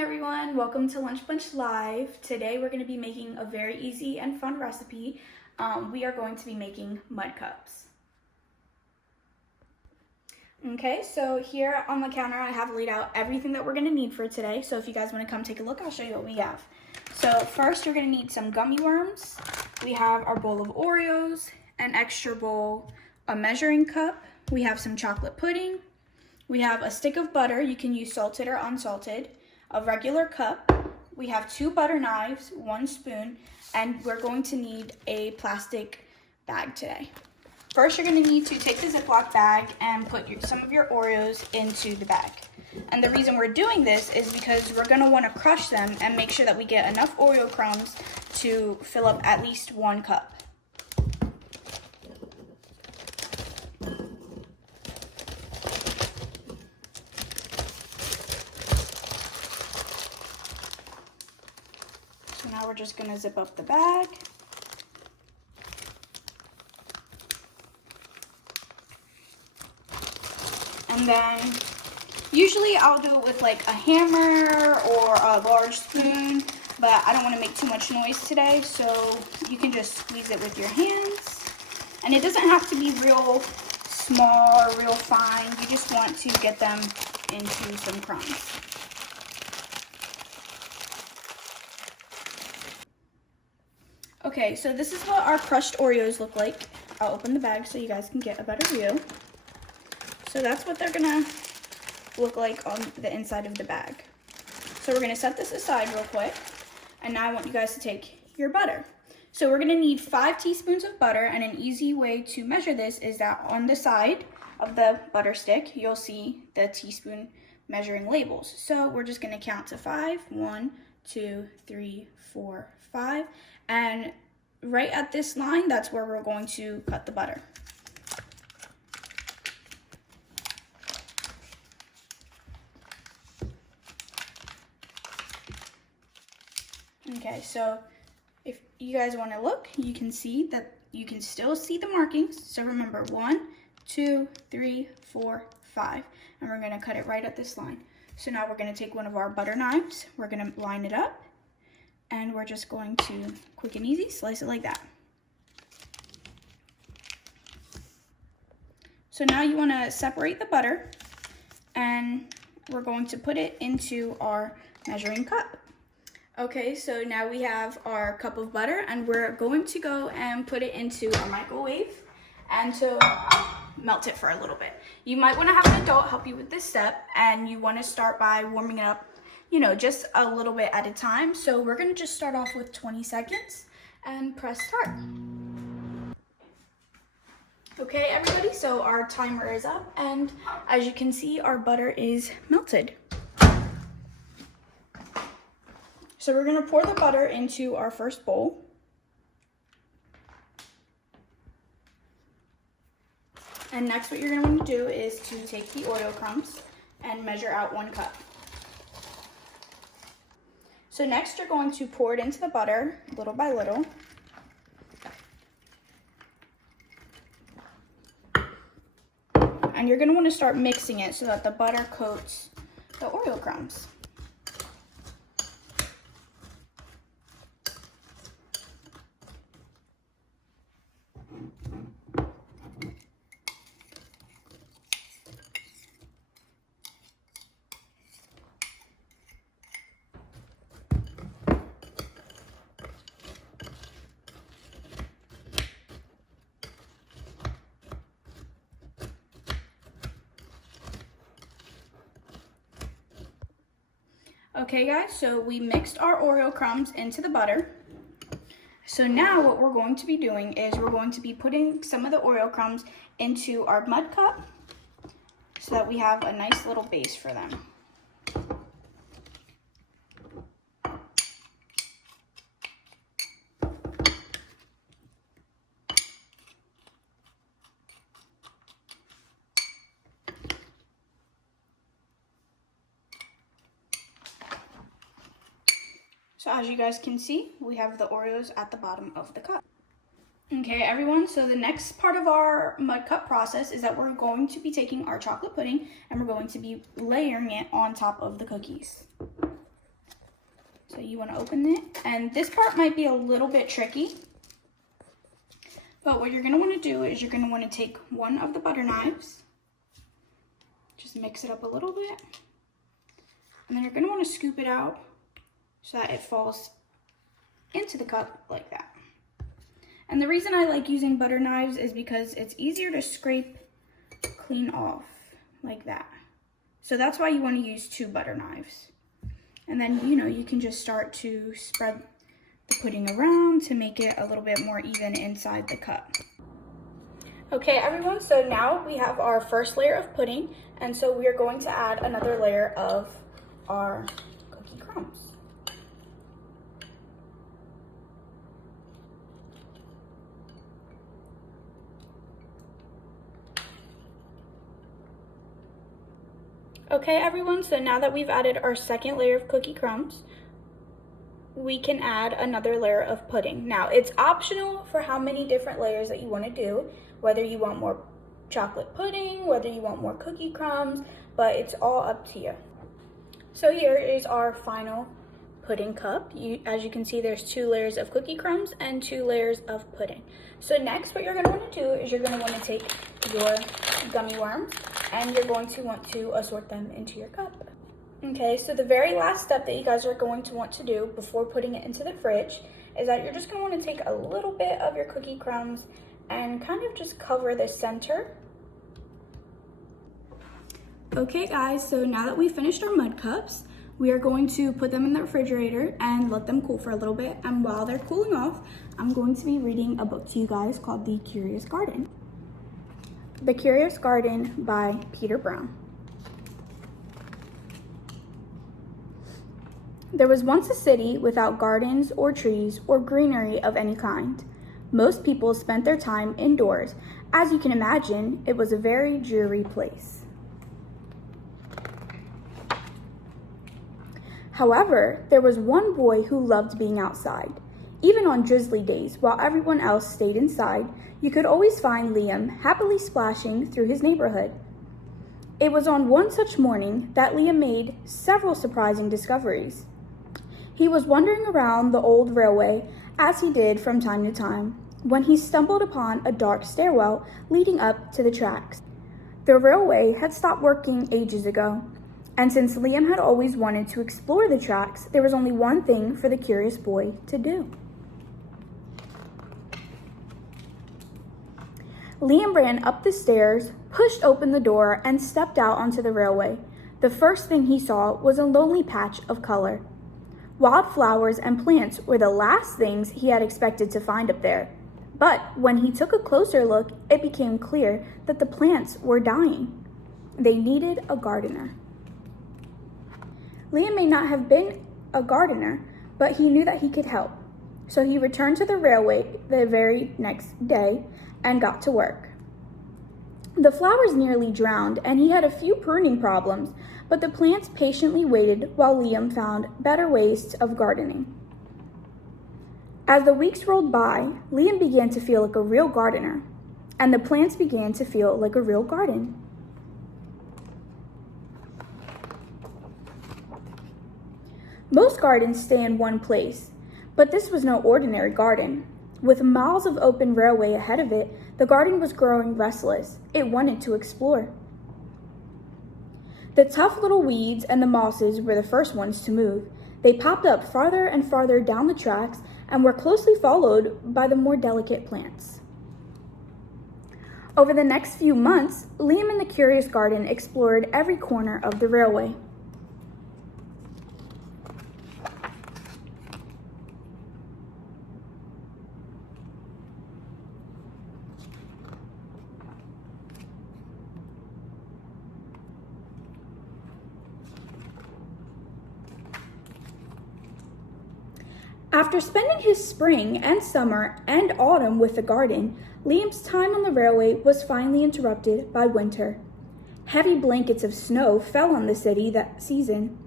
everyone, welcome to Lunch Bunch Live. Today we're going to be making a very easy and fun recipe. We are going to be making mud cups. Okay, so here on the counter I have laid out everything that we're going to need for today. So if you guys want to come take a look, I'll show you what we have. So first you're going to need some gummy worms. We have our bowl of Oreos, an extra bowl, a measuring cup. We have some chocolate pudding. We have a stick of butter. You can use salted or unsalted. A regular cup. We have 2 butter knives, 1 spoon, and we're going to need a plastic bag today. First, you're going to need to take the Ziploc bag and put some of your Oreos into the bag. And the reason we're doing this is because we're going to want to crush them and make sure that we get enough Oreo crumbs to fill up at least 1 cup. So now we're just going to zip up the bag. And then usually I'll do it with like a hammer or a large spoon, but I don't want to make too much noise today, so you can just squeeze it with your hands. And it doesn't have to be real small or real fine. You just want to get them into some crumbs. Okay, so this is what our crushed Oreos look like. I'll open the bag so you guys can get a better view. So that's what they're gonna look like on the inside of the bag. So we're gonna set this aside real quick. And now I want you guys to take your butter. So we're gonna need 5 teaspoons of butter, and an easy way to measure this is that on the side of the butter stick, you'll see the teaspoon measuring labels. So we're just gonna count to 5. 1, 2, 3, 4, 5. And right at this line, that's where we're going to cut the butter. Okay, so if you guys want to look, you can see that you can still see the markings. So remember, 1, 2, 3, 4, 5. And we're going to cut it right at this line. So now we're going to take one of our butter knives. We're going to line it up. And we're just going to, quick and easy, slice it like that. So now you want to separate the butter, and we're going to put it into our measuring cup. Okay, so now we have our cup of butter, and we're going to go and put it into our microwave and to melt it for a little bit. You might want to have an adult help you with this step, and you want to start by warming it up, just a little bit at a time. So we're gonna just start off with 20 seconds and press start. Okay, everybody, so our timer is up, and as you can see, our butter is melted. So we're gonna pour the butter into our first bowl. And next what you're gonna want to do is to take the Oreo crumbs and measure out 1 cup. So next you're going to pour it into the butter little by little. And you're going to want to start mixing it so that the butter coats the Oreo crumbs. Okay guys, so we mixed our Oreo crumbs into the butter. So now what we're going to be doing is we're going to be putting some of the Oreo crumbs into our mud cup so that we have a nice little base for them. So as you guys can see, we have the Oreos at the bottom of the cup. Okay, everyone, so the next part of our mud cup process is that we're going to be taking our chocolate pudding and we're going to be layering it on top of the cookies. you want to open it. And this part might be a little bit tricky. But what you're going to want to do is you're going to want to take one of the butter knives. Just mix it up a little bit. And then you're going to want to scoop it out so that it falls into the cup like that. And the reason I like using butter knives is because it's easier to scrape clean off like that. So that's why you want to use 2 butter knives. And then, you know, you can just start to spread the pudding around to make it a little bit more even inside the cup. Okay, everyone, so now we have our first layer of pudding, and so we are going to add another layer of our cookie crumbs. Okay, everyone, so now that we've added our second layer of cookie crumbs, we can add another layer of pudding. Now, it's optional for how many different layers that you want to do, whether you want more chocolate pudding, whether you want more cookie crumbs, but it's all up to you. So here is our final pudding cup. As you can see, there's 2 layers of cookie crumbs and 2 layers of pudding. So next, what you're going to want to do is you're going to want to take your gummy worms and you're going to want to assort them into your cup. Okay, so the very last step that you guys are going to want to do before putting it into the fridge is that you're just going to want to take a little bit of your cookie crumbs and kind of just cover the center. Okay guys, so now that we finished our mud cups, we are going to put them in the refrigerator and let them cool for a little bit. And while they're cooling off, I'm going to be reading a book to you guys called The Curious Garden. The Curious Garden by Peter Brown. There was once a city without gardens or trees or greenery of any kind. Most people spent their time indoors. As you can imagine, it was a very dreary place. However, there was one boy who loved being outside. Even on drizzly days, while everyone else stayed inside, you could always find Liam happily splashing through his neighborhood. It was on one such morning that Liam made several surprising discoveries. He was wandering around the old railway, as he did from time to time, when he stumbled upon a dark stairwell leading up to the tracks. The railway had stopped working ages ago, and since Liam had always wanted to explore the tracks, there was only one thing for the curious boy to do. Liam ran up the stairs, pushed open the door, and stepped out onto the railway. The first thing he saw was a lonely patch of color. Wildflowers and plants were the last things he had expected to find up there. But when he took a closer look, it became clear that the plants were dying. They needed a gardener. Liam may not have been a gardener, but he knew that he could help. So he returned to the railway the very next day and got to work. The flowers nearly drowned, and he had a few pruning problems, but the plants patiently waited while Liam found better ways of gardening. As the weeks rolled by, Liam began to feel like a real gardener, and the plants began to feel like a real garden. Most gardens stay in one place, but this was no ordinary garden. With miles of open railway ahead of it, the garden was growing restless. It wanted to explore. The tough little weeds and the mosses were the first ones to move. They popped up farther and farther down the tracks and were closely followed by the more delicate plants. Over the next few months, Liam and the Curious Garden explored every corner of the railway. After spending his spring and summer and autumn with the garden, Liam's time on the railway was finally interrupted by winter. Heavy blankets of snow fell on the city that season,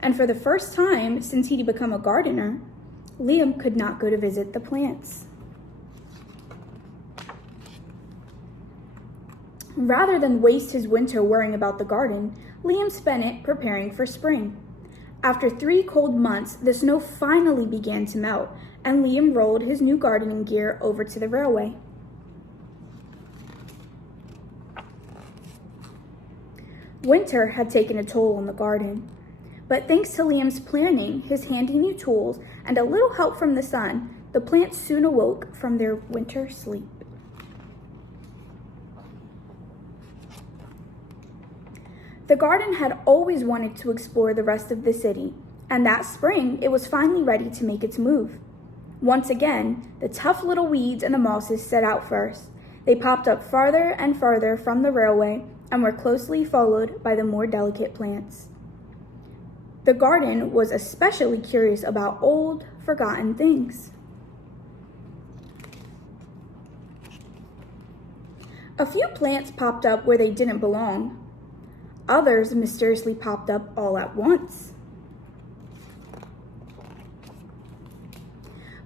and for the first time since he'd become a gardener, Liam could not go to visit the plants. Rather than waste his winter worrying about the garden, Liam spent it preparing for spring. After 3 cold months, the snow finally began to melt, and Liam rolled his new gardening gear over to the railway. Winter had taken a toll on the garden, but thanks to Liam's planning, his handy new tools, and a little help from the sun, the plants soon awoke from their winter sleep. The garden had always wanted to explore the rest of the city, and that spring it was finally ready to make its move. Once again, the tough little weeds and the mosses set out first. They popped up farther and farther from the railway and were closely followed by the more delicate plants. The garden was especially curious about old, forgotten things. A few plants popped up where they didn't belong. Others mysteriously popped up all at once.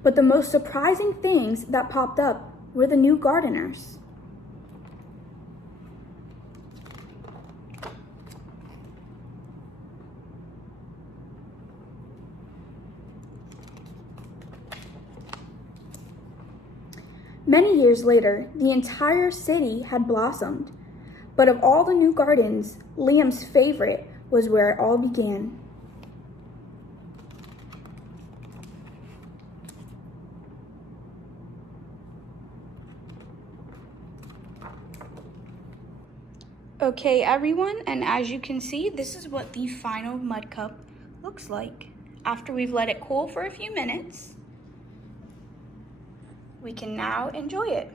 But the most surprising things that popped up were the new gardeners. Many years later, the entire city had blossomed. But of all the new gardens, Liam's favorite was where it all began. Okay, everyone, and as you can see, this is what the final mud cup looks like. After we've let it cool for a few minutes, we can now enjoy it.